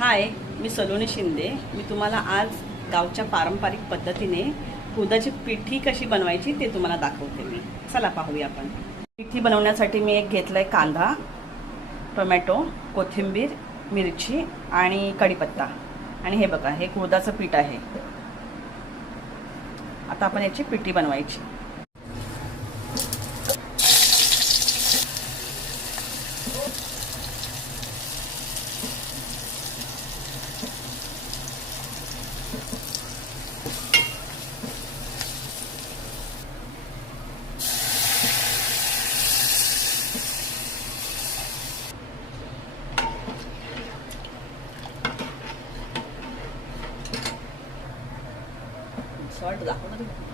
हाय, मी सलोनी शिंदे। मी तुम्हाला आज गावच्या पारंपरिक पद्धतीने उडदाची पिठी कशी बनवायची ते तुम्हाला दाखवते मी। चला पाहूया आपण। पिठी बनवण्यासाठी मी एक घेतलाय कांदा, टोमॅटो, कोथिंबीर, मिरची आणि कढीपत्ता। आणि हे बघा, हे उडदाचं पीठ आहे। आता आपण याची पिठी बनवायची। सॉल्ट दाखव ना तुम्ही।